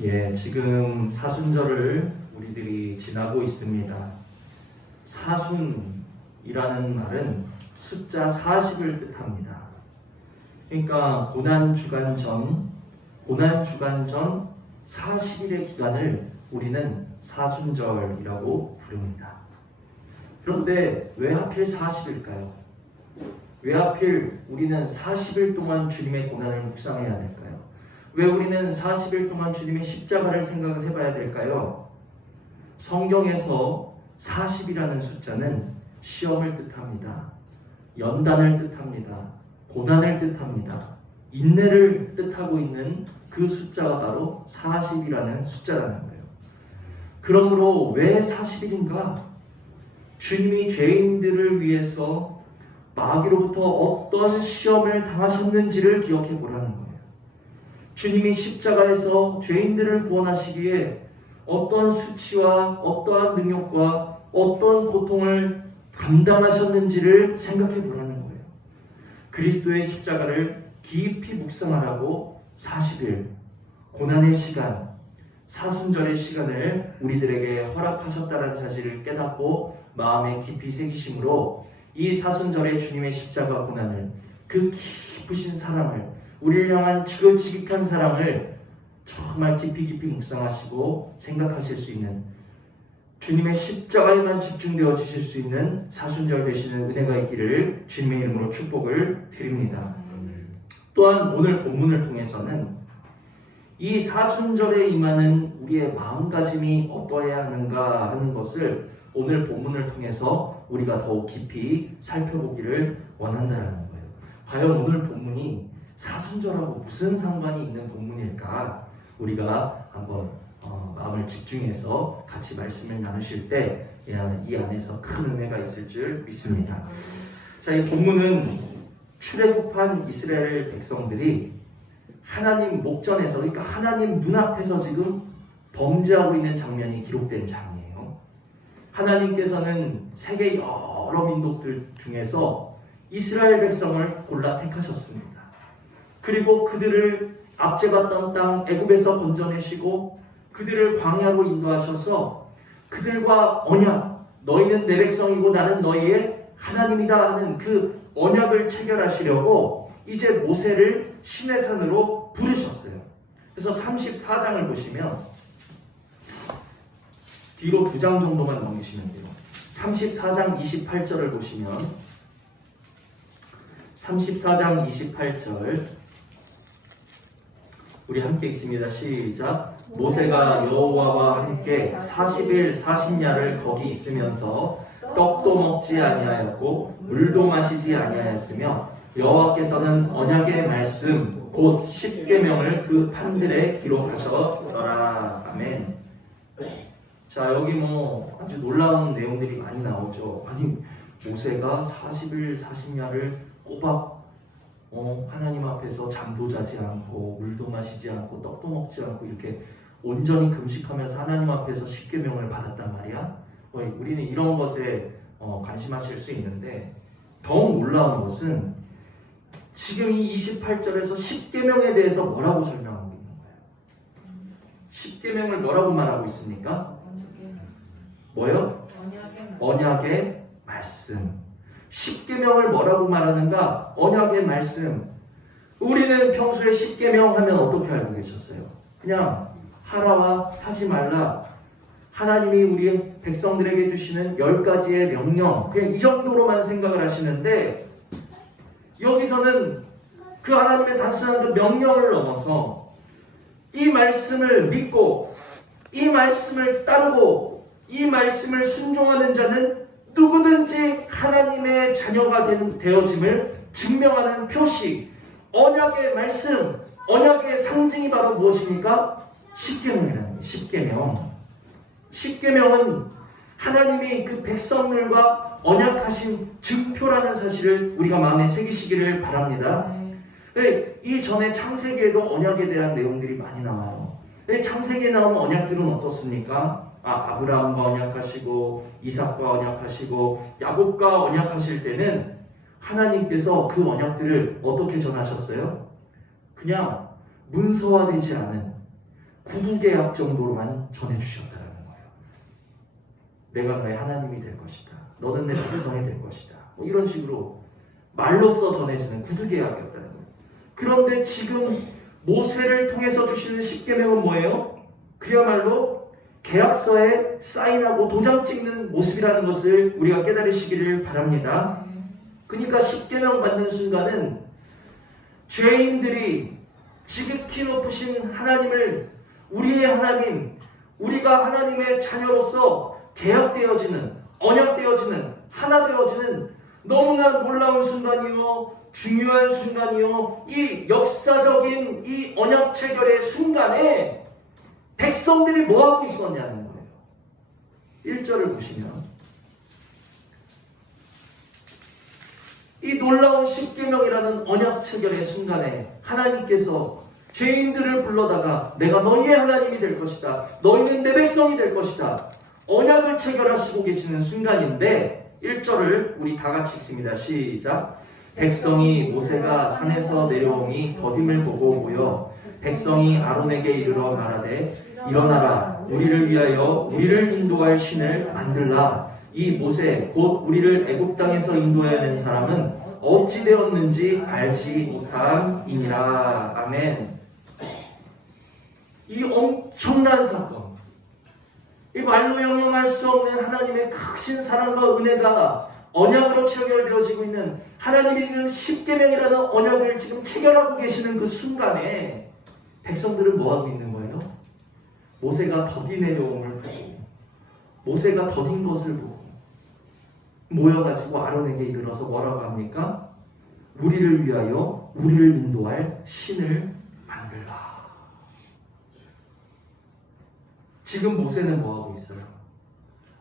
지금 사순절을 우리들이 지나고 있습니다. 사순이라는 말은 숫자 40을 뜻합니다. 그러니까 고난주간 전 40일의 기간을 우리는 사순절이라고 부릅니다. 그런데 왜 하필 40일까요? 왜 하필 우리는 40일 동안 주님의 고난을 묵상해야 될까요? 왜 우리는 40일 동안 주님의 십자가를 생각을 해봐야 될까요? 성경에서 40이라는 숫자는 시험을 뜻합니다. 연단을 뜻합니다. 고난을 뜻합니다. 인내를 뜻하고 있는 그 숫자가 바로 40이라는 숫자라는 거예요. 그러므로 왜 40일인가? 주님이 죄인들을 위해서 마귀로부터 어떤 시험을 당하셨는지를 기억해 보라는 거예요. 주님이 십자가에서 죄인들을 구원하시기에 어떤 수치와 어떠한 능력과 어떤 고통을 감당하셨는지를 생각해 보라는 거예요. 그리스도의 십자가를 깊이 묵상하라고 40일 고난의 시간, 사순절의 시간을 우리들에게 허락하셨다는 사실을 깨닫고 마음에 깊이 새기심으로 이 사순절의 주님의 십자가 고난을, 그 깊으신 사랑을, 우리를 향한 지극지극한 사랑을 정말 깊이 묵상하시고 생각하실 수 있는, 주님의 십자가에만 집중되어 주실 수 있는 사순절 되시는 은혜가 있기를 주님의 이름으로 축복을 드립니다. 또한 오늘 본문을 통해서는 이 사순절에 임하는 우리의 마음가짐이 어떠해야 하는가 하는 것을 오늘 본문을 통해서 우리가 더욱 깊이 살펴보기를 원한다는 거예요. 과연 오늘 본문이 사순절하고 무슨 상관이 있는 본문일까? 우리가 한번 마음을 집중해서 같이 말씀을 나누실 때 이 안에서 큰 은혜가 있을 줄 믿습니다. 자, 이 본문은 출애굽한 이스라엘 백성들이 하나님 목전에서, 그러니까 하나님 눈앞에서 지금 범죄하고 있는 장면이 기록된 장이에요. 하나님께서는 세계 여러 민족들 중에서 이스라엘 백성을 골라 택하셨습니다. 그리고 그들을 압제받던 땅 애굽에서 건져내시고 그들을 광야로 인도하셔서 그들과 언약, 너희는 내 백성이고 나는 너희의 하나님이다 하는 그 언약을 체결하시려고 이제 모세를 시내산으로 부르셨어요. 그래서 34장을 보시면 뒤로 2장 정도만 넘기시면 돼요. 34장 28절을 보시면 34장 28절 우리 함께 읽습니다. 시작. 모세가 여호와와 함께 40일 40야를 거기 있으면서 떡도 먹지 아니하였고 물도 마시지 아니하였으며 여호와께서는 언약의 말씀 곧 십계명을 그 판들에 기록하셨더라. 아멘. 자, 여기 아주 놀라운 내용들이 많이 나오죠. 아니, 모세가 40일 40야를 꼬박 하나님 앞에서 잠도 자지 않고 물도 마시지 않고 떡도 먹지 않고 이렇게 온전히 금식하면서 하나님 앞에서 십계명을 받았단 말이야. 우리는 이런 것에 관심하실 수 있는데 더욱 놀라운 것은 지금 이 28절에서 십계명에 대해서 뭐라고 설명하고 있는 거예요? 십계명을 뭐라고 말하고 있습니까? 뭐요? 언약의 말씀. 십계명을 뭐라고 말하는가? 언약의 말씀. 우리는 평소에 십계명 하면 어떻게 알고 계셨어요? 그냥 하라와 하지 말라. 하나님이 우리 백성들에게 주시는 10가지의 명령, 그냥 이 정도로만 생각을 하시는데 여기서는 그 하나님의 단순한 그 명령을 넘어서 이 말씀을 믿고 이 말씀을 따르고 이 말씀을 순종하는 자는 누구든지 하나님의 자녀가 되어짐을 증명하는 표시, 언약의 말씀, 언약의 상징이 바로 무엇입니까? 십계명이라는 거예요. 십계명. 십계명은 하나님이 그 백성들과 언약하신 증표라는 사실을 우리가 마음에 새기시기를 바랍니다. 이전에 창세기에도 언약에 대한 내용들이 많이 나와요. 창세기에 나오는 언약들은 어떻습니까? 아브라함과 언약하시고 이삭과 언약하시고 야곱과 언약하실 때는 하나님께서 그 언약들을 어떻게 전하셨어요? 그냥 문서화되지 않은 구두계약 정도로만 전해주셨다는 거예요. 내가 너의 하나님이 될 것이다. 너는 내 백성이 될 것이다. 뭐 이런 식으로 말로써 전해지는 구두계약이었다는 거예요. 그런데 지금 모세를 통해서 주시는 십계명은 뭐예요? 그야말로 계약서에 사인하고 도장 찍는 모습이라는 것을 우리가 깨달으시기를 바랍니다. 그러니까 십계명 받는 순간은 죄인들이 지극히 높으신 하나님을 우리의 하나님, 우리가 하나님의 자녀로서 계약되어지는, 언약되어지는, 하나 되어지는 너무나 놀라운 순간이요, 중요한 순간이요, 이 역사적인 이 언약 체결의 순간에 백성들이 뭐하고 있었냐는 거예요. 1절을 보시면 이 놀라운 십계명이라는 언약 체결의 순간에 하나님께서 죄인들을 불러다가 내가 너희의 하나님이 될 것이다. 너희는 내 백성이 될 것이다. 언약을 체결하시고 계시는 순간인데 1절을 우리 다 같이 읽습니다. 시작. 백성이 모세가 산에서 내려오니 더딤을 보고 모여 백성이 아론에게 이르러 말하되 일어나라 우리를 위하여 우리를 인도할 신을 만들라. 이 모세 곧 우리를 애굽 땅에서 인도해낸 사람은 어찌 되었는지 알지 못함이니라. 아멘. 이 엄청난 사건, 이 말로 형용할 수 없는 하나님의 크신 사랑과 은혜가 언약으로 체결되어지고 있는 하나님이 지금 십계명이라는 언약을 지금 체결하고 계시는 그 순간에 백성들은 뭐하고 있는 거예요? 모세가 더디 내려옴을 보고 모세가 더딘 것을 보고 모여가지고 아론에게 이르러서 뭐라고 합니까? 우리를 위하여 우리를 인도할 신을 만들라. 지금 모세는 뭐하고 있어요?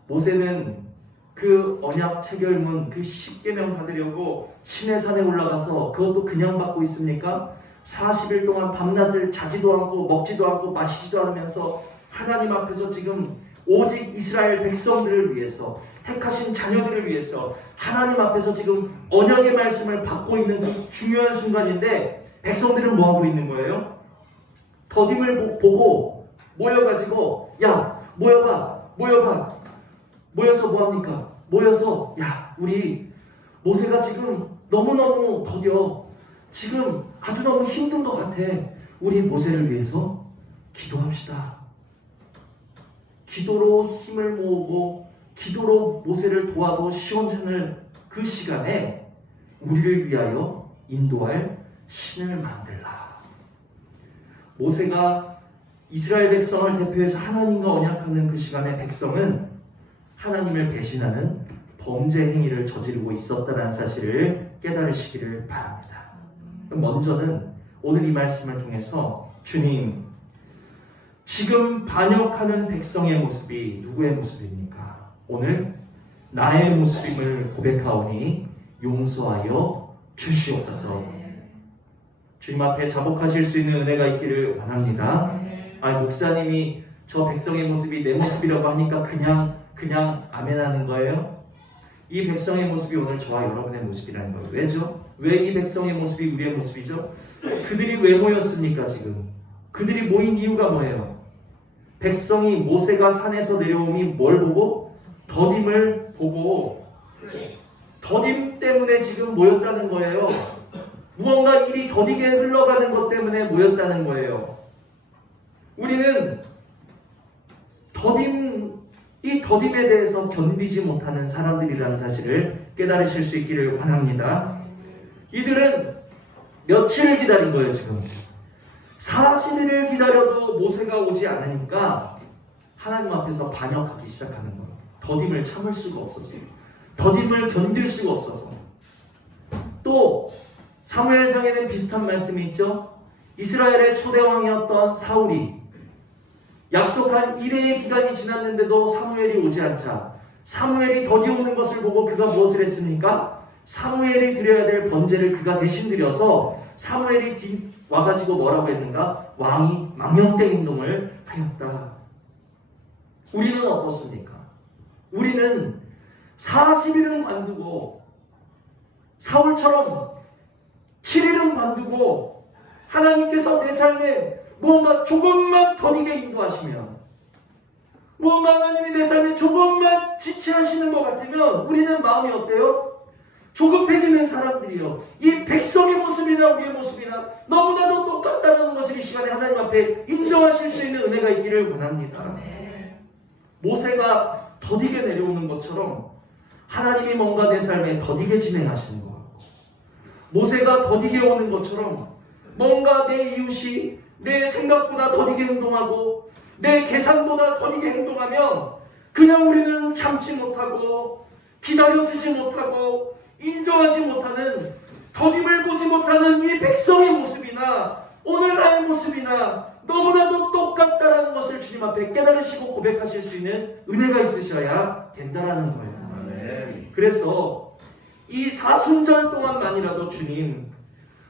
모세는 그 언약 체결문 그 십계명 받으려고 신의 산에 올라가서 그것도 그냥 받고 있습니까? 40일 동안 밤낮을 자지도 않고 먹지도 않고 마시지도 않으면서 하나님 앞에서 지금 오직 이스라엘 백성들을 위해서 택하신 자녀들을 위해서 하나님 앞에서 지금 언약의 말씀을 받고 있는 그 중요한 순간인데 백성들은 뭐하고 있는 거예요? 더딤을 보고 모여가지고 야 모여봐 모여서 뭐합니까? 모여서 야 우리 모세가 지금 너무너무 더뎌 지금 아주 너무 힘든 것 같아. 우리 모세를 위해서 기도합시다. 기도로 힘을 모으고 기도로 모세를 도와도 시원찮을 그 시간에 우리를 위하여 인도할 신을 만들라. 모세가 이스라엘 백성을 대표해서 하나님과 언약하는 그 시간에 백성은 하나님을 배신하는 범죄 행위를 저지르고 있었다는 사실을 깨달으시기를 바랍니다. 먼저는 오늘 이 말씀을 통해서 주님, 지금 반역하는 백성의 모습이 누구의 모습입니까? 오늘 나의 모습임을 고백하오니 용서하여 주시옵소서. 주님 앞에 자복하실 수 있는 은혜가 있기를 원합니다. 목사님이 저 백성의 모습이 내 모습이라고 하니까 그냥 아멘하는 거예요? 이 백성의 모습이 오늘 저와 여러분의 모습이라는 거예요. 왜죠? 왜 이 백성의 모습이 우리의 모습이죠? 그들이 왜 모였습니까 지금? 그들이 모인 이유가 뭐예요? 백성이 모세가 산에서 내려오니 뭘 보고? 더딤을 보고 더딤 때문에 지금 모였다는 거예요. 무언가 일이 더디게 흘러가는 것 때문에 모였다는 거예요. 우리는 이 더딤에 대해서 견디지 못하는 사람들이라는 사실을 깨달으실 수 있기를 원합니다. 이들은 며칠을 기다린 거예요 지금. 40일을 기다려도 모세가 오지 않으니까 하나님 앞에서 반역하기 시작하는 거예요. 더딤을 참을 수가 없어서, 더딤을 견딜 수가 없어서. 또 사무엘상에는 비슷한 말씀이 있죠. 이스라엘의 초대왕이었던 사울이 약속한 1회의 기간이 지났는데도 사무엘이 오지 않자 사무엘이 더디 오는 것을 보고 그가 무엇을 했습니까? 사무엘이 드려야 될 번제를 그가 대신 드려서 사무엘이 와가지고 뭐라고 했는가? 왕이 망령된 행동을 하였다. 우리는 어떻습니까? 우리는 40일은 관두고 사울처럼 7일은 관두고 하나님께서 내 삶에 무언가 조금만 더디게 인도하시면, 무언가 하나님이 내 삶에 조금만 지체하시는 것 같으면 우리는 마음이 어때요? 조급해지는 사람들이요. 이 백성의 모습이나 우리의 모습이나 너무나도 똑같다는 것을 이 시간에 하나님 앞에 인정하실 수 있는 은혜가 있기를 원합니다. 모세가 더디게 내려오는 것처럼 하나님이 뭔가 내 삶에 더디게 진행하시는 것 같고, 모세가 더디게 오는 것처럼 뭔가 내 이웃이 내 생각보다 더디게 행동하고 내 계산보다 더디게 행동하면 그냥 우리는 참지 못하고 기다려주지 못하고 인정하지 못하는, 더딤을 보지 못하는 이 백성의 모습이나 오늘 나의 모습이나 너무나도 똑같다라는 것을 주님 앞에 깨달으시고 고백하실 수 있는 은혜가 있으셔야 된다라는 거예요. 아멘. 그래서 이 사순절 동안만이라도 주님,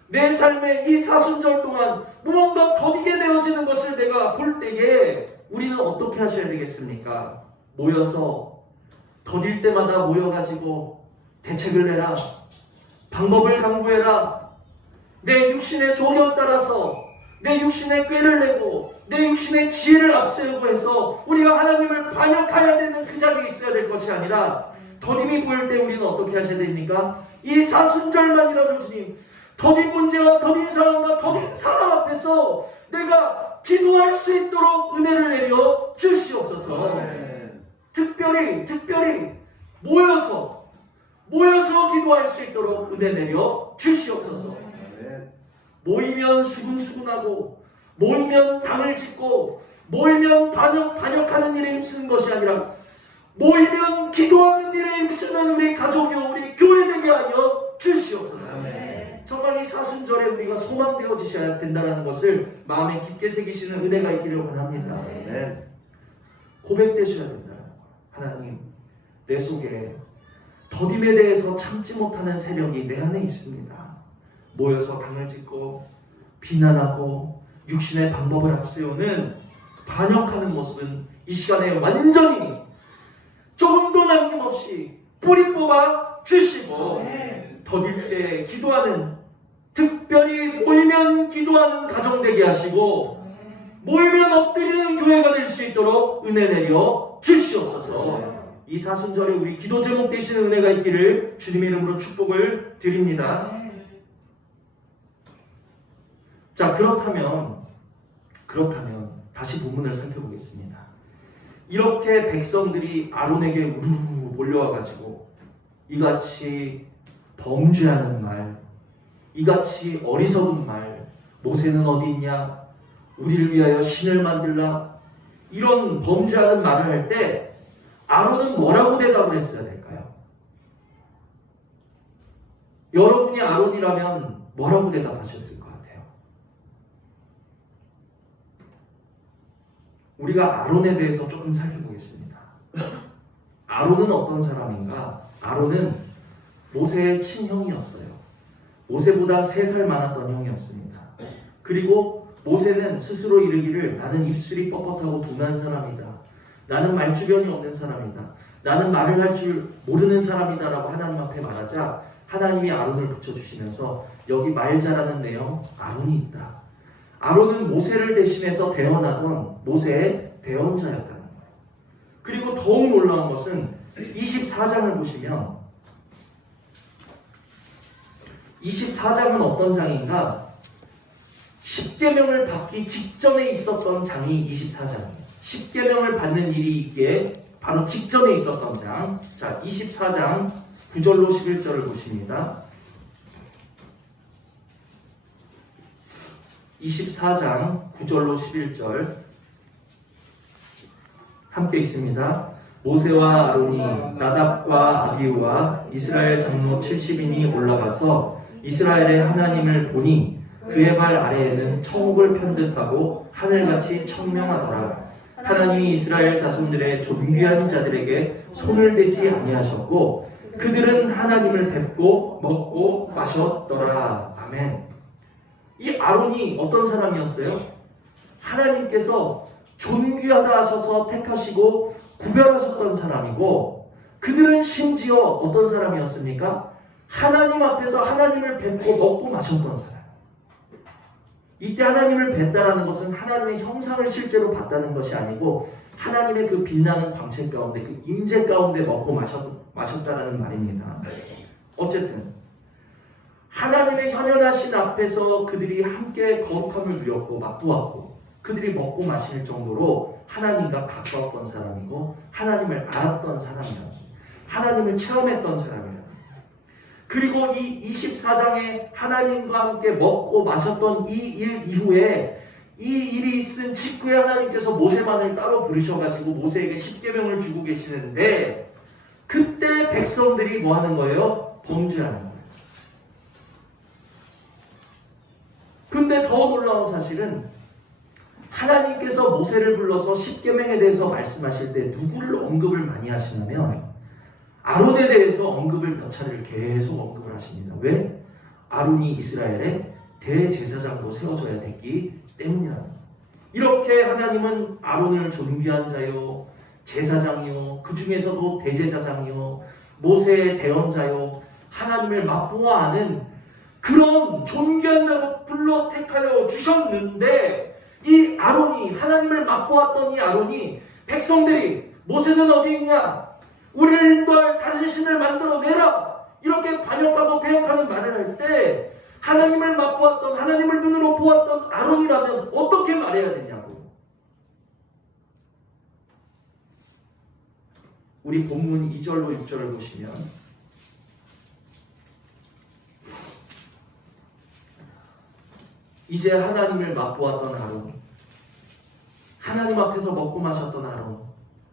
내 삶의 이 사순절 동안 무언가 더디게 되어지는 것을 내가 볼 때에 우리는 어떻게 하셔야 되겠습니까? 모여서 더딜 때마다 모여가지고 대책을 내라, 방법을 강구해라, 내 육신의 소견 따라서 내 육신의 꾀를 내고 내 육신의 지혜를 앞세우고 해서 우리가 하나님을 반역하여야 되는 그 자리에 있어야 될 것이 아니라, 더딤이 보일 때 우리는 어떻게 하셔야 됩니까? 이 사순절만이라도 주님, 더딘 문제와 더딘 상황과 더딘 사람 앞에서 내가 기도할 수 있도록 은혜를 내려 주시옵소서. 특별히 모여서 기도할 수 있도록 은혜 내려 주시옵소서. 모이면 수군수군하고, 모이면 당을 짓고, 모이면 반역하는 일에 힘쓰는 것이 아니라 모이면 기도하는 일에 힘쓰는 우리 가족이요 우리 교회 되게 하여 주시옵소서. 정말 이 사순절에 우리가 소망되어지셔야 된다는 것을 마음에 깊게 새기시는 은혜가 있기를 원합니다. 고백되셔야 된다. 하나님, 내 속에 더딤에 대해서 참지 못하는 세력이 내 안에 있습니다. 모여서 당을 짓고 비난하고 육신의 방법을 앞세우는 반역하는 모습은 이 시간에 완전히 조금도 남김없이 뿌리 뽑아 주시고, 더딜 때 기도하는, 특별히 모이면 기도하는 가정 되게 하시고 모이면 엎드리는 교회가 될 수 있도록 은혜 내려 주시옵소서. 이 사순절에 우리 기도 제목 되시는 은혜가 있기를 주님의 이름으로 축복을 드립니다. 자, 그렇다면 다시 본문을 살펴보겠습니다. 이렇게 백성들이 아론에게 우르르 몰려와가지고 이같이 범죄하는 말, 이같이 어리석은 말, 모세는 어디 있냐, 우리를 위하여 신을 만들라, 이런 범죄하는 말을 할 때 아론은 뭐라고 대답을 했어야 될까요? 여러분이 아론이라면 뭐라고 대답하셨을 것 같아요? 우리가 아론에 대해서 조금 살펴보겠습니다. 아론은 어떤 사람인가? 아론은 모세의 친형이었어요. 모세보다 3살 많았던 형이었습니다. 그리고 모세는 스스로 이르기를 나는 입술이 뻣뻣하고 둔한 사람이다. 나는 말주변이 없는 사람이다. 나는 말을 할 줄 모르는 사람이다 라고 하나님 앞에 말하자 하나님이 아론을 붙여주시면서 여기 말 잘하는 내용 아론이 있다. 아론은 모세를 대신해서 대언하던 모세의 대언자였다는 거예요. 그리고 더욱 놀라운 것은 24장을 보시면 24장은 어떤 장인가? 10계명을 받기 직전에 있었던 장이 24장이에요. 10계명을 받는 일이 있기에 바로 직전에 있었던 장. 자, 24장 9절로 11절을 보십니다. 24장 9절로 11절 함께 읽습니다. 모세와 아론이 나답과 아비후와 이스라엘 장로 70인이 올라가서 이스라엘의 하나님을 보니 그의 발 아래에는 천국을 편듯하고 하늘같이 청명하더라. 하나님이 이스라엘 자손들의 존귀한 자들에게 손을 대지 아니하셨고 그들은 하나님을 뵙고 먹고 마셨더라. 아멘. 이 아론이 어떤 사람이었어요? 하나님께서 존귀하다 하셔서 택하시고 구별하셨던 사람이고, 그들은 심지어 어떤 사람이었습니까? 하나님 앞에서 하나님을 뵙고 먹고 마셨던 사람. 이때 하나님을 뵀다라는 것은 하나님의 형상을 실제로 봤다는 것이 아니고 하나님의 그 빛나는 광채 가운데 그 임재 가운데 먹고 마셨다라는 말입니다. 어쨌든 하나님의 현현하신 앞에서 그들이 함께 거룩함을 누렸고 맛보았고 그들이 먹고 마실 정도로 하나님과 가까웠던 사람이고 하나님을 알았던 사람이라 하나님을 체험했던 사람이라 그리고 이 24장에 하나님과 함께 먹고 마셨던 이 일 이후에 이 일이 있은 직후에 하나님께서 모세만을 따로 부르셔가지고 모세에게 십계명을 주고 계시는데 그때 백성들이 뭐 하는 거예요? 범죄하는 거예요. 근데 더 놀라운 사실은 하나님께서 모세를 불러서 십계명에 대해서 말씀하실 때 누구를 언급을 많이 하시냐면 아론에 대해서 언급을 몇 차례를 계속 언급을 하십니다. 왜? 아론이 이스라엘의 대제사장으로 세워져야 됐기 때문이라는 거예요. 이렇게 하나님은 아론을 존귀한 자요 제사장이요 그 중에서도 대제사장이요 모세의 대언자요 하나님을 맛보아하는 그런 존귀한 자로 불러 택하여 주셨는데 이 아론이 하나님을 맛보았던 이 아론이 백성들이 모세는 어디 있냐 우리를 인도할 다른 신을 만들어내라 이렇게 반역하고 배역하는 말을 할 때 하나님을 맛보았던 하나님을 눈으로 보았던 아론이라면 어떻게 말해야 되냐고. 우리 본문 2절로 6절을 보시면 이제 하나님을 맛보았던 아론 하나님 앞에서 먹고 마셨던 아론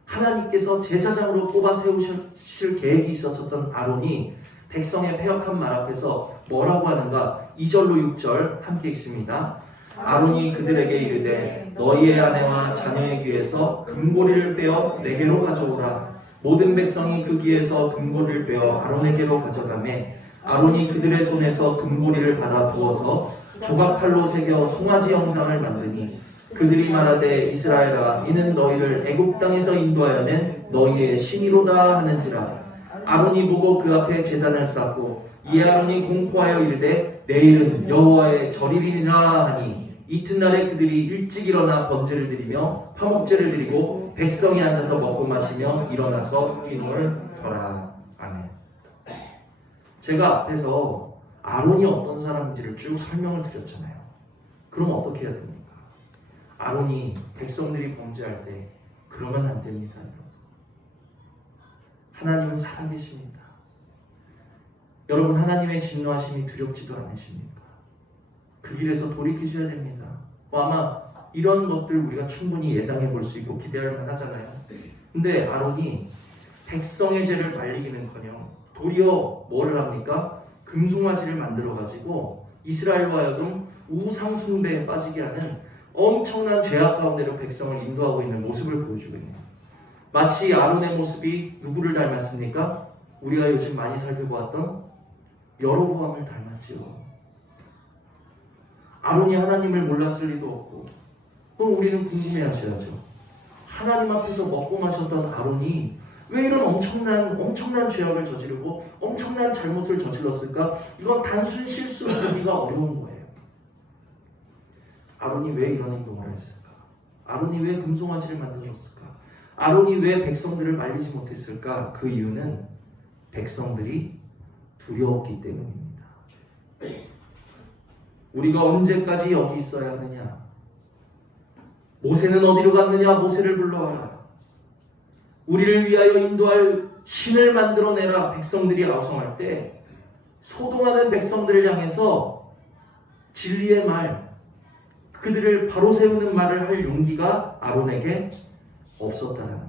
하나님께서 제사장으로 뽑아 세우실 계획이 있었던 아론이 백성의 패역한 말 앞에서 뭐라고 하는가? 2절로 6절 함께 읽습니다. 아론이 그들에게 이르되 너희의 아내와 자녀의 귀에서 금고리를 빼어 내게로 가져오라. 모든 백성이 그 귀에서 금고리를 빼어 아론에게로 가져가매 아론이 그들의 손에서 금고리를 받아 부어서 조각칼로 새겨 송아지 형상을 만드니 그들이 말하되 이스라엘아 이는 너희를 애굽 땅에서 인도하여 낸 너희의 신이로다 하는지라. 아론이 보고 그 앞에 제단을 쌓고 이에 아론이 공포하여 이르되 내일은 여호와의 절일이니라 하니 이튿날에 그들이 일찍 일어나 번제를 드리며 화목제를 드리고 백성이 앉아서 먹고 마시며 일어나서 기도를 더라. 아멘. 제가 앞에서 아론이 어떤 사람인지를 쭉 설명을 드렸잖아요. 그럼 어떻게 해야 됩니까? 아론이 백성들이 범죄할 때 그러면 안 됩니다. 하나님은 살아계십니다. 여러분 하나님의 진노하심이 두렵지도 않으십니까? 그 길에서 돌이키셔야 됩니다. 아마 이런 것들 우리가 충분히 예상해 볼 수 있고 기대할 만하잖아요. 근데 아론이 백성의 죄를 말리기는커녕 도리어 뭐를 합니까? 금송아지를 만들어가지고 이스라엘과 하여금 우상숭배에 빠지게 하는 엄청난 죄악 가운데로 백성을 인도하고 있는 모습을 보여주고 있네요. 마치 아론의 모습이 누구를 닮았습니까? 우리가 요즘 많이 살펴보았던 여로보암을 닮았지요. 아론이 하나님을 몰랐을 리도 없고 그럼 우리는 궁금해하셔야죠. 하나님 앞에서 먹고 마셨던 아론이 왜 이런 엄청난 죄악을 저지르고 엄청난 잘못을 저질렀을까? 이건 단순 실수로 보기가 어려운 거예요. 아론이 왜 이런 행동을 했을까? 아론이 왜 금송아지를 만들었을까? 아론이 왜 백성들을 말리지 못했을까? 그 이유는 백성들이 두려웠기 때문입니다. 우리가 언제까지 여기 있어야 하느냐? 모세는 어디로 갔느냐? 모세를 불러와라. 우리를 위하여 인도할 신을 만들어내라. 백성들이 아우성할 때 소동하는 백성들을 향해서 진리의 말, 그들을 바로 세우는 말을 할 용기가 아론에게 없었다는 거예요.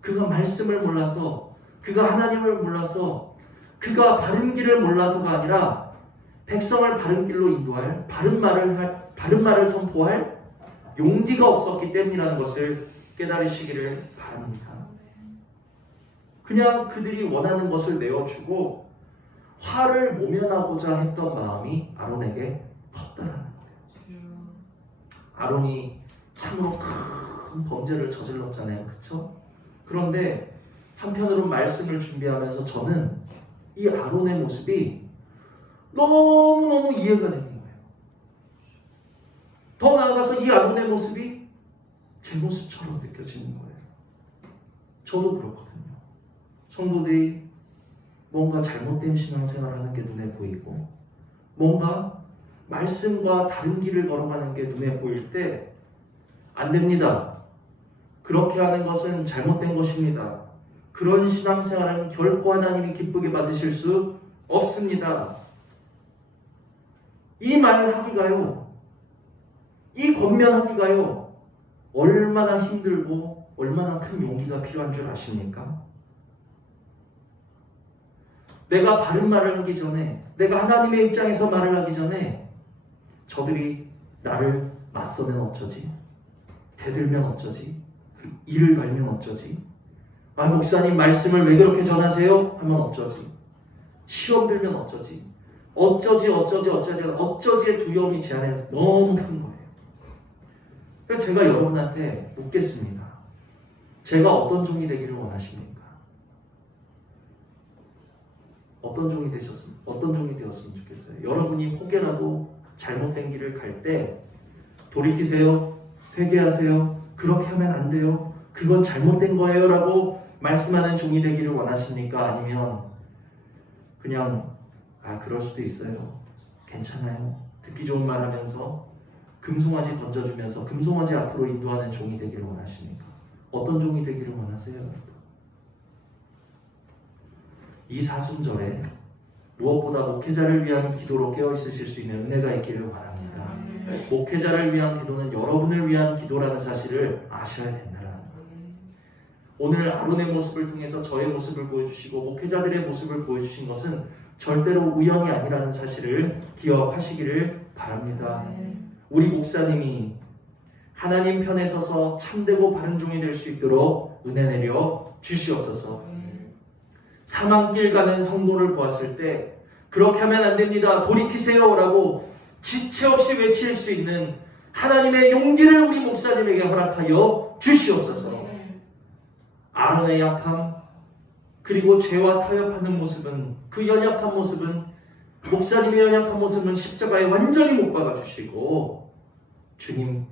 그가 말씀을 몰라서, 그가 하나님을 몰라서, 그가 바른 길을 몰라서가 아니라 백성을 바른 길로 인도할, 바른 말을 선포할 용기가 없었기 때문이라는 것을 깨달으시기를 바랍니다. 그냥 그들이 원하는 것을 내어주고 화를 모면하고자 했던 마음이 아론에게 컸다라는 거예요. 아론이 참으로 큰 범죄를 저질렀잖아요. 그렇죠? 그런데 한편으로 말씀을 준비하면서 저는 이 아론의 모습이 너무너무 이해가 되는 거예요. 더 나아가서 이 아론의 모습이 제 모습처럼 느껴지는 거예요. 저도 그렇거든요. 성도들이 뭔가 잘못된 신앙생활을 하는 게 눈에 보이고 뭔가 말씀과 다른 길을 걸어가는 게 눈에 보일 때 안 됩니다. 그렇게 하는 것은 잘못된 것입니다. 그런 신앙생활은 결코 하나님이 기쁘게 받으실 수 없습니다. 이 말을 하기가요, 이 권면하기가요, 얼마나 힘들고 얼마나 큰 용기가 필요한 줄 아십니까? 내가 바른 말을 하기 전에, 내가 하나님의 입장에서 말을 하기 전에 저들이 나를 맞서면 어쩌지? 대들면 어쩌지? 이를 갈면 어쩌지? 아, 목사님 말씀을 왜 그렇게 전하세요? 하면 어쩌지? 시험 들면 어쩌지? 어쩌지의 두려움이 제 안에 너무 큰 거예요. 그래서 제가 여러분한테 묻겠습니다. 제가 어떤 종이 되기를 원하십니까? 어떤 종이 되었으면 좋겠어요? 여러분이 혹여라도 잘못된 길을 갈 때 돌이키세요. 회개하세요. 그렇게 하면 안 돼요. 그건 잘못된 거예요. 라고 말씀하는 종이 되기를 원하십니까? 아니면 그냥 그럴 수도 있어요. 괜찮아요. 듣기 좋은 말 하면서 금송아지 던져주면서 금송아지 앞으로 인도하는 종이 되기를 원하십니까? 어떤 종이 되기를 원하세요? 이 사순절에 무엇보다 목회자를 위한 기도로 깨어있으실 수 있는 은혜가 있기를 바랍니다. 목회자를 위한 기도는 여러분을 위한 기도라는 사실을 아셔야 된다는 거예요. 오늘 아론의 모습을 통해서 저의 모습을 보여주시고 목회자들의 모습을 보여주신 것은 절대로 우연이 아니라는 사실을 기억하시기를 바랍니다. 우리 목사님이 하나님 편에 서서 참되고 바른 종이 될 수 있도록 은혜 내려 주시옵소서. 사망길 가는 성도를 보았을 때 그렇게 하면 안 됩니다. 돌이키세요 라고 지체 없이 외칠 수 있는 하나님의 용기를 우리 목사님에게 허락하여 주시옵소서. 아론의 약함 그리고 죄와 타협하는 모습은, 그 연약한 모습은, 목사님의 연약한 모습은 십자가에 완전히 못 박아주시고 주님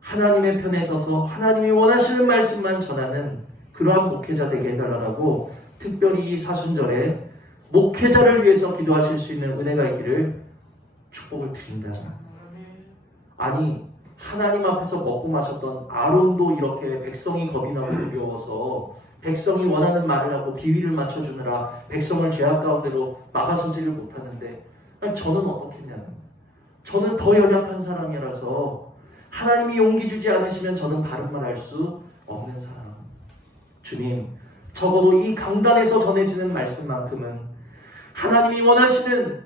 하나님의 편에 서서 하나님이 원하시는 말씀만 전하는 그러한 목회자 되게 해달라고 특별히 이 사순절에 목회자를 위해서 기도하실 수 있는 은혜가 있기를 축복을 드린다. 아니 하나님 앞에서 먹고 마셨던 아론도 이렇게 백성이 겁이 나고 두려워서 백성이 원하는 말을 하고 비위를 맞춰주느라 백성을 죄악 가운데로 막아서지를 못하는데 저는 어떻겠냐는, 저는 더 연약한 사람이라서 하나님이 용기 주지 않으시면 저는 바른 말 할 수 없는 사람. 주님 적어도 이 강단에서 전해지는 말씀만큼은 하나님이 원하시는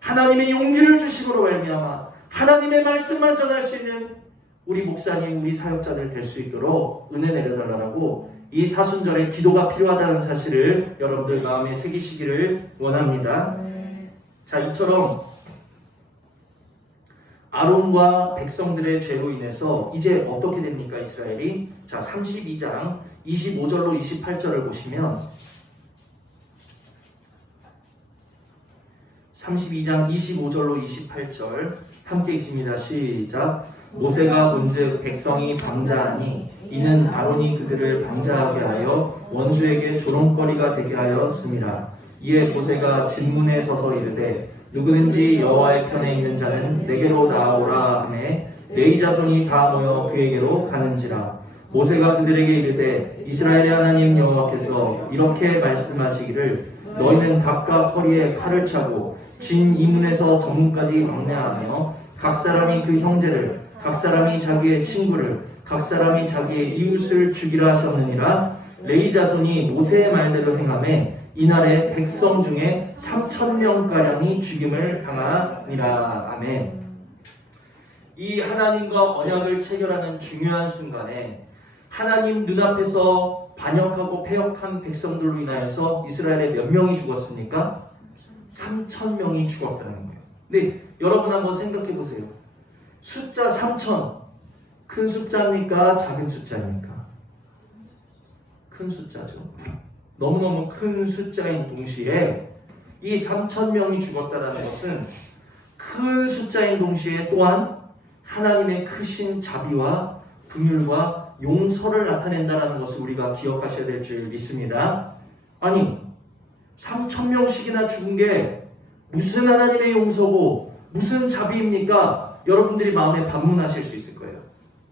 하나님의 용기를 주심으로 말미암아 하나님의 말씀만 전할 수 있는 우리 목사님, 우리 사역자들 될 수 있도록 은혜 내려달라고 이 사순절에 기도가 필요하다는 사실을 여러분들 마음에 새기시기를 원합니다. 자, 이처럼 아론과 백성들의 죄로 인해서 이제 어떻게 됩니까? 이스라엘이. 자, 32장 25절로 28절을 보시면 32장 25절로 28절 함께 있습니다. 시작. 모세가 본즉 백성이 방자하니 이는 아론이 그들을 방자하게 하여 원수에게 조롱거리가 되게 하였습니다. 이에 모세가 진문에 서서 이르되 누구든지 여호와의 편에 있는 자는 내게로 나아오라 하매 레위 자손이 다 모여 그에게로 가는지라. 모세가 그들에게 이르되 이스라엘의 하나님 여호와께서 이렇게 말씀하시기를 너희는 각각 허리에 칼을 차고 진 이문에서 정문까지 왕래하며 각 사람이 그 형제를, 각 사람이 자기의 친구를, 각 사람이 자기의 이웃을 죽이라 하셨느니라. 레위 자손이 모세의 말대로 행하매 이날에 백성 중에 3,000명가량이 죽임을 당하니라. 아멘. 이 하나님과 언약을 체결하는 중요한 순간에 하나님 눈앞에서 반역하고 패역한 백성들로 인하여서 이스라엘에 몇 명이 죽었습니까? 3,000명이 죽었다는 거예요. 근데 여러분 한번 생각해 보세요. 숫자 3,000, 큰 숫자입니까? 작은 숫자입니까? 큰 숫자죠. 너무너무 큰 숫자인 동시에 이 3,000명이 죽었다는 것은 큰 숫자인 동시에 또한 하나님의 크신 자비와 긍휼과 용서를 나타낸다는 것을 우리가 기억하셔야 될 줄 믿습니다. 아니 3,000명씩이나 죽은 게 무슨 하나님의 용서고 무슨 자비입니까? 여러분들이 마음에 반문하실 수 있을 거예요.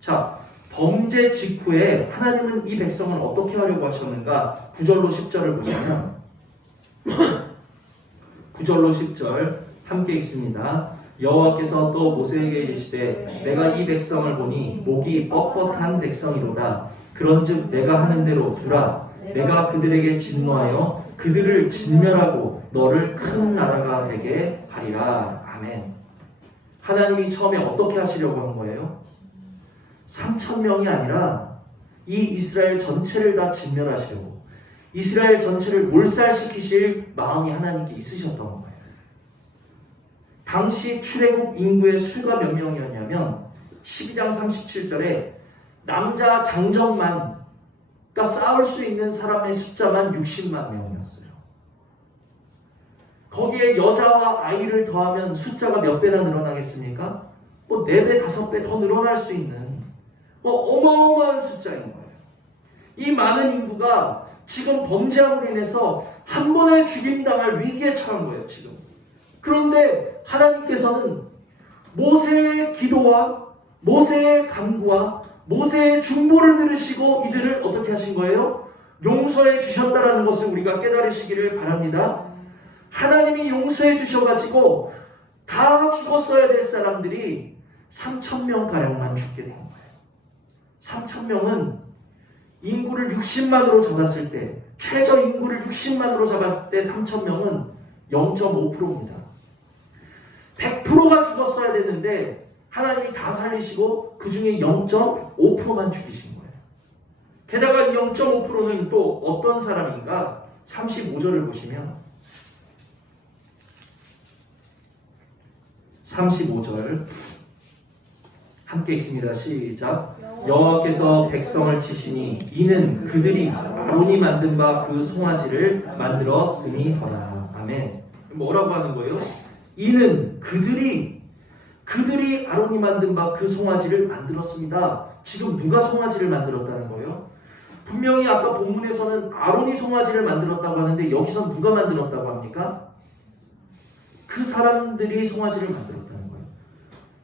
자, 범죄 직후에 하나님은 이 백성을 어떻게 하려고 하셨는가? 9절로 10절을 보시면 9절로 10절 함께 있습니다. 여호와께서 또 모세에게 이르시되 내가 이 백성을 보니 목이 뻣뻣한 백성이로다. 그런즉 내가 하는 대로 두라. 내가 그들에게 진노하여 그들을 진멸하고 너를 큰 나라가 되게 하리라. 아멘. 하나님이 처음에 어떻게 하시려고 한 거예요? 3,000명이 아니라 이 이스라엘 전체를 다 진멸하시려고, 이스라엘 전체를 몰살시키실 마음이 하나님께 있으셨던 거예요. 당시 출애굽 인구의 수가 몇 명이었냐면 12장 37절에 남자 장정만, 그러니까 싸울 수 있는 사람의 숫자만 60만 명이었어요. 거기에 여자와 아이를 더하면 숫자가 몇 배나 늘어나겠습니까? 4배, 5배 더 늘어날 수 있는 어마어마한 숫자인 거예요. 이 많은 인구가 지금 범죄함으로 인해서 한 번에 죽임당할 위기에 처한 거예요, 지금. 그런데 하나님께서는 모세의 기도와 모세의 간구와 모세의 중보를 들으시고 이들을 어떻게 하신 거예요? 용서해 주셨다라는 것을 우리가 깨달으시기를 바랍니다. 하나님이 용서해 주셔가지고 다 죽었어야 될 사람들이 3,000명가량만 죽게 된 거예요. 3,000명은 인구를 60만으로 잡았을 때, 최저 인구를 60만으로 잡았을 때 3,000명은 0.5%입니다. 100%가 죽었어야 됐는데 하나님이 다 살리시고 그 중에 0.5%만 죽이신 거예요. 게다가 이 0.5%는 또 어떤 사람인가? 35절을 보시면 35절 함께 있습니다. 시작. 여호와께서 백성을 치시니 이는 그들이 아론이 만든 바 그 송아지를 만들었음이더라. 아멘. 뭐라고 하는 거예요? 이는 그들이 아론이 만든 바 그 송아지를 만들었습니다. 지금 누가 송아지를 만들었다는 거예요? 분명히 아까 본문에서는 아론이 송아지를 만들었다고 하는데 여기서 누가 만들었다고 합니까? 그 사람들이 송아지를 만들었다는 거예요.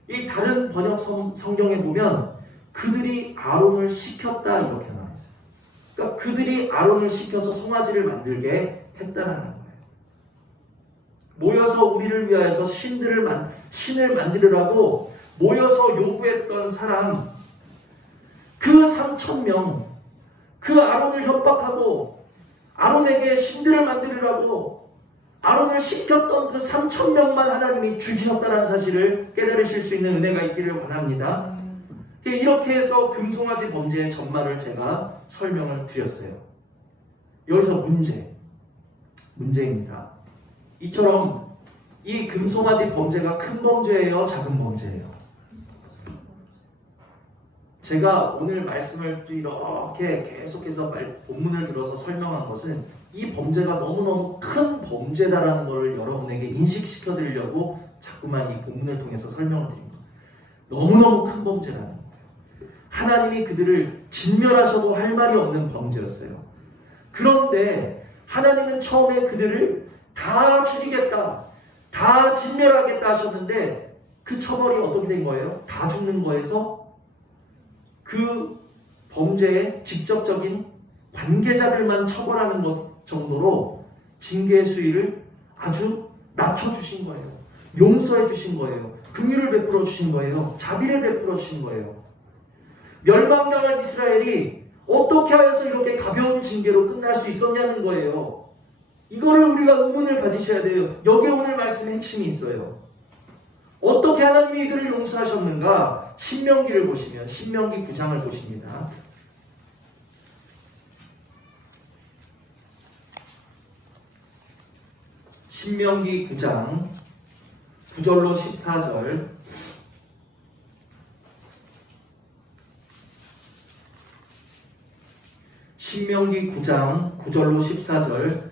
이 다른 번역 성경에 보면 그들이 아론을 시켰다 이렇게 나와 있어요. 그러니까 그들이 아론을 시켜서 송아지를 만들게 했다라는 거예요. 모여서 우리를 위하여서 신을 만들으라고 모여서 요구했던 사람, 그 3,000명, 그 아론을 협박하고 아론에게 신들을 만들으라고 아론을 시켰던 그 3,000명만 하나님이 죽이셨다는 사실을 깨달으실 수 있는 은혜가 있기를 원합니다. 이렇게 해서 금송아지 범죄의 전말을 제가 설명을 드렸어요. 여기서 문제입니다. 이처럼 이 금송아지 범죄가 큰 범죄예요? 작은 범죄예요? 제가 오늘 말씀을 이렇게 계속해서 본문을 들어서 설명한 것은 이 범죄가 너무너무 큰 범죄다라는 것을 여러분에게 인식시켜 드리려고 자꾸만 이 본문을 통해서 설명을 드립니다. 너무너무 큰 범죄라는 거예요. 하나님이 그들을 진멸하셔도 할 말이 없는 범죄였어요. 그런데 하나님은 처음에 그들을 다 죽이겠다, 다 진멸하겠다 하셨는데 그 처벌이 어떻게 된 거예요? 다 죽는 거에서 그 범죄의 직접적인 관계자들만 처벌하는 것 정도로 징계의 수위를 아주 낮춰주신 거예요. 용서해 주신 거예요. 긍휼을 베풀어 주신 거예요. 자비를 베풀어 주신 거예요. 멸망당한 이스라엘이 어떻게 하여서 이렇게 가벼운 징계로 끝날 수 있었냐는 거예요. 이거를 우리가 의문을 가지셔야 돼요. 여기에 오늘 말씀의 핵심이 있어요. 어떻게 하나님이 이들을 용서하셨는가? 신명기를 보시면 신명기 9장을 보십니다. 신명기 9장 9절로 14절 신명기 9장 9절로 14절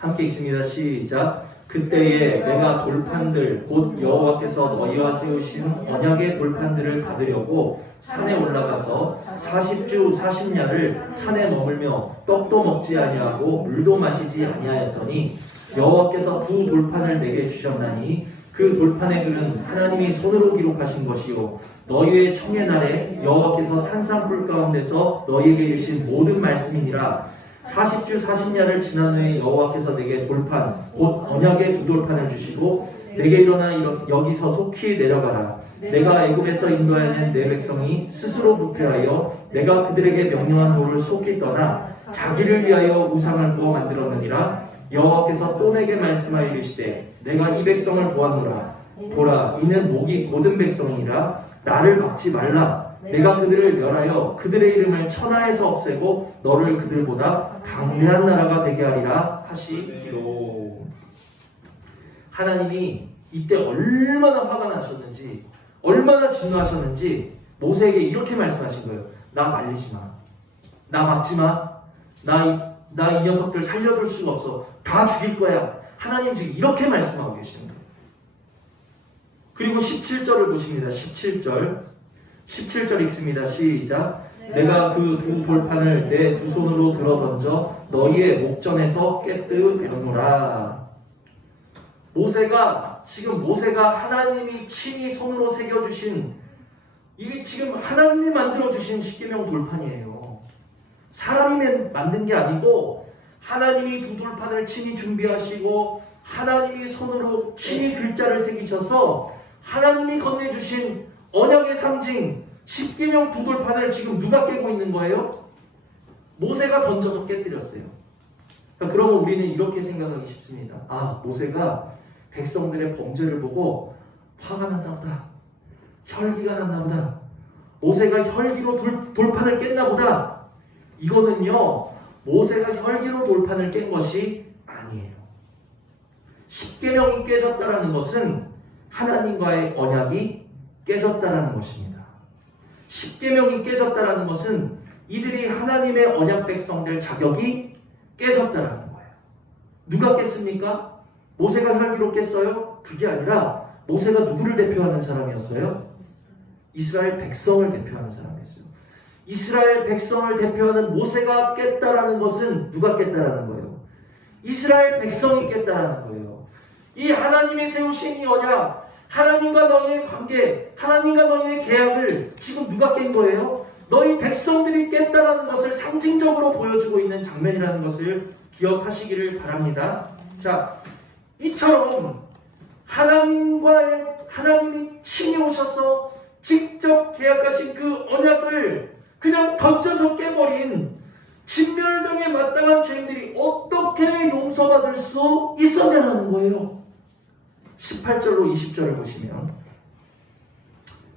함께 있습니다. 시작. 그때에 내가 돌판들 곧 여호와께서 너희와 세우신 언약의 돌판들을 받으려고 산에 올라가서 40주 40야를 산에 머물며 떡도 먹지 아니하고 물도 마시지 아니하였더니 여호와께서 두 돌판을 내게 주셨나니 그 돌판의 글은 하나님이 손으로 기록하신 것이요 너희의 총의 날에 여호와께서 산산불 가운데서 너희에게 주신 모든 말씀이니라. 40주 40야를 지난 후에 여호와께서 내게 돌판 곧 언약의 두 돌판을 주시고 내게 일어나 여기서 속히 내려가라. 내가 애굽에서 인도하는 내 백성이 스스로 부패하여 내가 그들에게 명령한 도를 속히 떠나 자기를 위하여 우상을 구워 만들었느니라. 여호와께서 또 내게 말씀하여 이르시되 내가 이 백성을 보았노라. 보라, 이는 목이 곧은 백성이라. 나를 막지 말라. 내가 그들을 멸하여 그들의 이름을 천하에서 없애고 너를 그들보다 강대한 나라가 되게 하리라 하시기로. 하나님이 이때 얼마나 화가 나셨는지, 얼마나 진노하셨는지 모세에게 이렇게 말씀하신 거예요. 나 말리지 마. 나 막지 마. 나 이 녀석들 살려둘 수가 없어. 다 죽일 거야. 하나님 지금 이렇게 말씀하고 계시는 거예요. 그리고 17절을 보십니다. 17절 읽습니다. 시작. 내가 그 두 돌판을 내 두 손으로 들어 던져 너희의 목전에서 깨뜨리노라. 모세가 하나님이 친히 손으로 새겨주신, 이게 지금 하나님이 만들어주신 십계명 돌판이에요. 사람이 만든 게 아니고 하나님이 두 돌판을 친히 준비하시고 하나님이 손으로 친히 글자를 새기셔서 하나님이 건네주신 언약의 상징 십계명 두 돌판을 지금 누가 깨고 있는 거예요? 모세가 던져서 깨뜨렸어요. 그러면 우리는 이렇게 생각하기 쉽습니다. 아, 모세가 백성들의 범죄를 보고 화가 났나 보다. 혈기가 났나 보다. 모세가 혈기로 돌판을 깼나 보다. 이거는요, 모세가 혈기로 돌판을 깬 것이 아니에요. 십계명이 깨졌다라는 것은 하나님과의 언약이 깨졌다라는 것입니다. 십계명이 깨졌다라는 것은 이들이 하나님의 언약 백성들 자격이 깨졌다라는 거예요. 누가 깼습니까? 모세가 혈기로 깼어요? 그게 아니라 모세가 누구를 대표하는 사람이었어요? 이스라엘 백성을 대표하는 사람이었어요. 이스라엘 백성을 대표하는 모세가 깼다라는 것은 누가 깼다라는 거예요? 이스라엘 백성이 깼다라는 거예요. 이 하나님이 세우신 이 언약, 하나님과 너희의 관계, 하나님과 너희의 계약을 지금 누가 깬 거예요? 너희 백성들이 깼다라는 것을 상징적으로 보여주고 있는 장면이라는 것을 기억하시기를 바랍니다. 자, 이처럼 하나님이 친히 오셔서 직접 계약하신 그 언약을 그냥 던져서 깨버린 진멸당에 마땅한 죄인들이 어떻게 용서받을 수 있었냐는 거예요. 18절로 20절을 보시면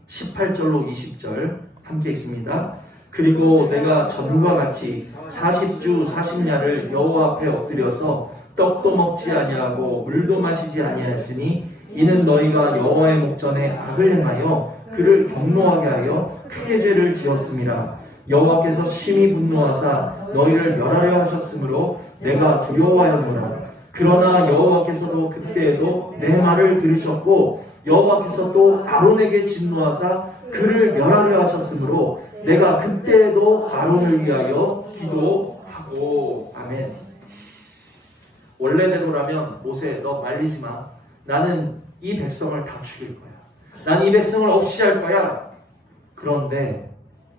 18절로 20절 함께 읽습니다. 그리고 내가 전과 같이 40주 40야를 여호와 앞에 엎드려서 떡도 먹지 아니하고 물도 마시지 아니하였으니 이는 너희가 여호와의 목전에 악을 행하여 그를 경노하게 하여 크게 죄를 지었음이라. 여호와께서 심히 분노하사 너희를 멸하려 하셨으므로 내가 두려워하였노라. 그러나 여호와께서도 그때에도 내 말을 들으셨고 여호와께서 또 아론에게 진노하사 그를 멸하려 하셨으므로 내가 그때에도 아론을 위하여 기도하고. 아멘. 원래대로라면 모세, 너 말리지 마. 나는 이 백성을 다 죽일 거야. 난 이 백성을 없이 할 거야. 그런데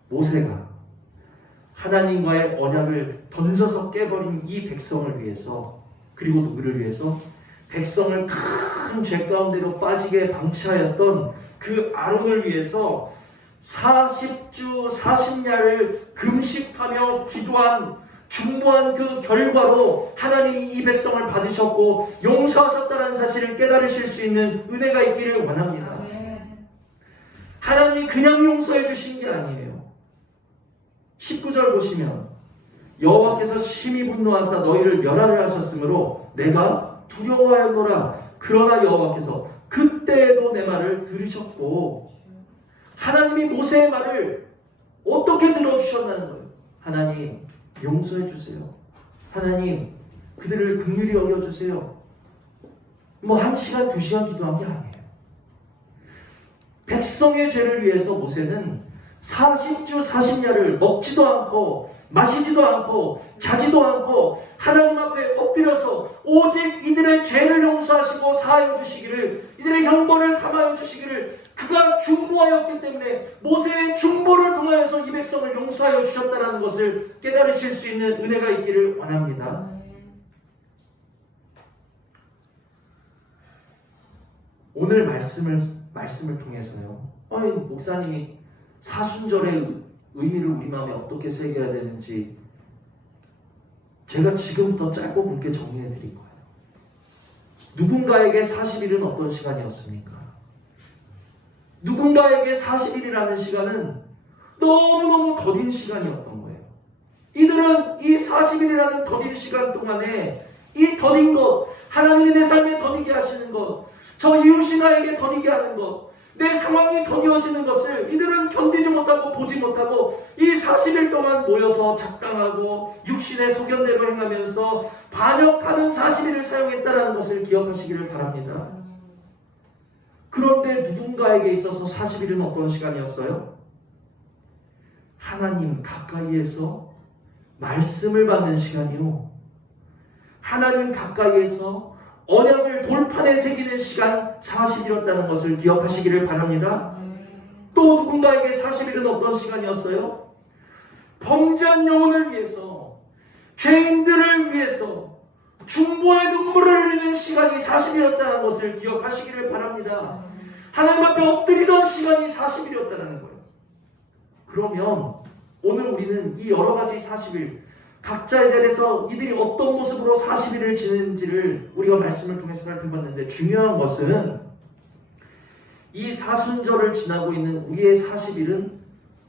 모세가 하나님과의 언약을 던져서 깨버린 이 백성을 위해서, 그리고 누구를 위해서? 백성을 큰 죄 가운데로 빠지게 방치하였던 그 아론을 위해서 40주 40야를 금식하며 기도한, 중보한 그 결과로 하나님이 이 백성을 받으셨고 용서하셨다는 사실을 깨달으실 수 있는 은혜가 있기를 원합니다. 하나님이 그냥 용서해 주신 게 아니에요. 19절 보시면 여호와께서 심히 분노하사 너희를 멸하려 하셨으므로 내가 두려워하였노라. 그러나 여호와께서 그때에도 내 말을 들으셨고. 하나님이 모세의 말을 어떻게 들어주셨다는 거예요? 하나님 용서해 주세요. 하나님 그들을 긍휼히 여겨주세요. 뭐 1시간, 2시간 기도한 게 아니에요. 백성의 죄를 위해서 모세는 40주 40야를 먹지도 않고 마시지도 않고 자지도 않고 하나님 앞에 엎드려서 오직 이들의 죄를 용서하시고 사하여 주시기를, 이들의 형벌을 감하여 주시기를 그가 중보하였기 때문에 모세의 중보를 통하여서 이 백성을 용서하여 주셨다는 것을 깨달으실 수 있는 은혜가 있기를 원합니다. 오늘 말씀을 통해서요, 목사님이 사순절의 의미를 우리 마음에 어떻게 새겨야 되는지 제가 지금부터 짧고 굵게 정리해 드릴 거예요. 누군가에게 40일은 어떤 시간이었습니까? 누군가에게 40일이라는 시간은 너무너무 더딘 시간이었던 거예요. 이들은 이 40일이라는 더딘 시간 동안에 이 더딘 것, 하나님이 내 삶에 더디게 하시는 것, 저 이웃이 나에게 더디게 하는 것, 내 상황이 더디어지는 것을 이들은 견디지 못하고 보지 못하고 이 40일 동안 모여서 작당하고 육신의 소견대로 행하면서 반역하는 40일을 사용했다는 것을 기억하시기를 바랍니다. 그런데 누군가에게 있어서 40일은 어떤 시간이었어요? 하나님 가까이에서 말씀을 받는 시간이요, 하나님 가까이에서 언약을 돌판에 새기는 시간 40일이었다는 것을 기억하시기를 바랍니다. 또 누군가에게 40일은 어떤 시간이었어요? 범죄한 영혼을 위해서, 죄인들을 위해서 중보의 눈물을 흘리는 시간이 40일이었다는 것을 기억하시기를 바랍니다. 하나님 앞에 엎드리던 시간이 40일이었다는 거예요. 그러면 오늘 우리는 이 여러 가지 40일, 각자의 자리에서 이들이 어떤 모습으로 40일을 지내는지를 우리가 말씀을 통해서 살펴봤는데, 중요한 것은 이 사순절을 지나고 있는 우리의 40일은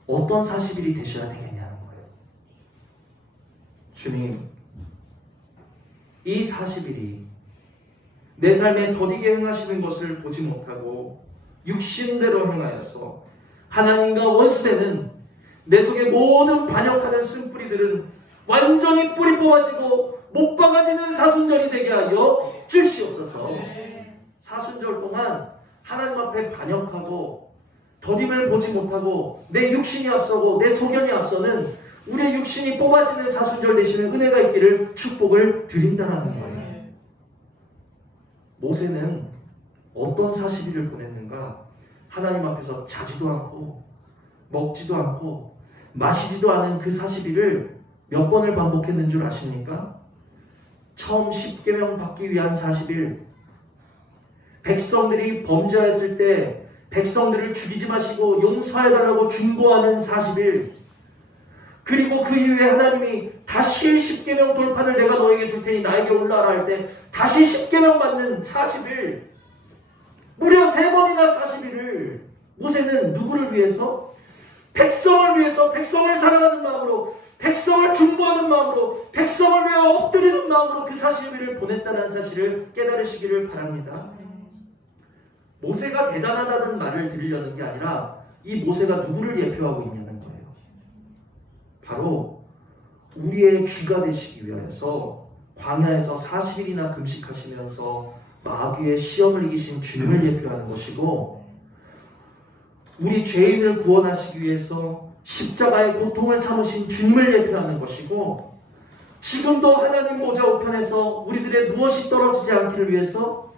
어떤 40일이 되셔야 되겠냐는 거예요. 주님, 이 40일이 내 삶에 더디게 행하시는 것을 보지 못하고 육신대로 행하여서 하나님과 원수되는 내 속의 모든 반역하는 쓴뿌리들은 완전히 뿌리 뽑아지고 못 박아지는 사순절이 되게 하여 주시옵소서. 사순절 동안 하나님 앞에 반역하고 더딤을 보지 못하고 내 육신이 앞서고 내 소견이 앞서는 우리의 육신이 뽑아지는 사순절 되시는 은혜가 있기를 축복을 드린다라는 거예요. 모세는 어떤 40일을 보냈는가? 하나님 앞에서 자지도 않고 먹지도 않고 마시지도 않은 그 40일을 몇 번을 반복했는 줄 아십니까? 처음 10계명 받기 위한 40일, 백성들이 범죄했을 때 백성들을 죽이지 마시고 용서해달라고 중보하는 40일, 그리고 그 이후에 하나님이 다시 10계명 돌판을 내가 너에게 줄 테니 나에게 올라라 할 때 다시 10계명 받는 40일, 무려 3번이나 40일을 모세는 누구를 위해서? 백성을 위해서, 백성을 사랑하는 마음으로, 백성을 중보하는 마음으로, 백성을 위해 엎드리는 마음으로 그 40일을 보냈다는 사실을 깨달으시기를 바랍니다. 모세가 대단하다는 말을 드리려는 게 아니라 이 모세가 누구를 예표하고 있냐는 거예요. 바로 우리의 귀가 되시기 위해서 광야에서 40일이나 금식하시면서 마귀의 시험을 이기신 주님을 예표하는 것이고, 우리 죄인을 구원하시기 위해서 십자가의 고통을 참으신 주님을 예표하는 것이고, 지금도 하나님 보좌 우편에서 우리들의 무엇이 떨어지지 않기를 위해서,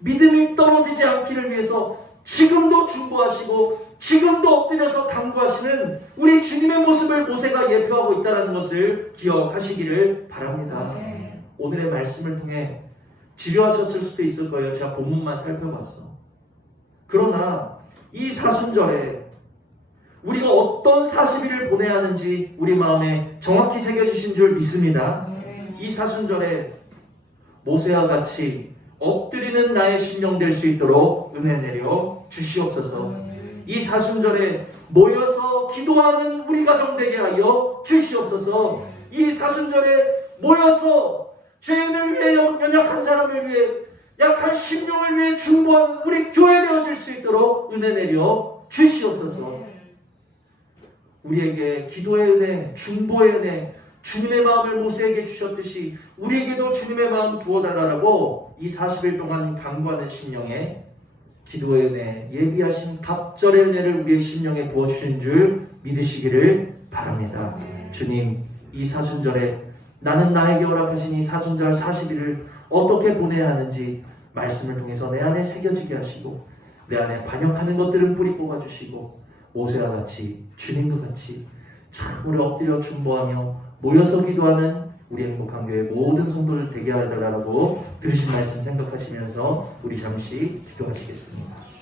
믿음이 떨어지지 않기를 위해서 지금도 중보하시고 지금도 엎드려서 간구하시는 우리 주님의 모습을 모세가 예표하고 있다는 것을 기억하시기를 바랍니다. 오늘의 말씀을 통해 지루하셨을 수도 있을 거예요. 제가 본문만 살펴봤어. 그러나 이 사순절에 우리가 어떤 40일을 보내야 하는지 우리 마음에 정확히 새겨주신 줄 믿습니다. 이 사순절에 모세와 같이 엎드리는 나의 심령 될 수 있도록 은혜 내려 주시옵소서. 이 사순절에 모여서 기도하는 우리 가정 되게 하여 주시옵소서. 이 사순절에 모여서 죄인을 위해, 연약한 사람을 위해, 약한 심령을 위해 중보하는 우리 교회 되어질 수 있도록 은혜 내려 주시옵소서. 우리에게 기도의 은혜, 중보의 은혜, 주님의 마음을 모세에게 주셨듯이 우리에게도 주님의 마음 부어달라고 이 40일 동안 강구하는 심령에 기도의 은혜, 예비하신 갑절의 은혜를 우리의 심령에 부어주신 줄 믿으시기를 바랍니다. 주님, 이 사순절에 나는 나에게 허락하신 이 사순절 40일을 어떻게 보내야 하는지 말씀을 통해서 내 안에 새겨지게 하시고 내 안에 반역하는 것들을 뿌리 뽑아주시고 모세와 같이 주님과 같이 참으로 엎드려 중보하며 모여서 기도하는 우리 행복한 교회 모든 성도들 되게 하달라고 들으신 말씀 생각하시면서 우리 잠시 기도하시겠습니다.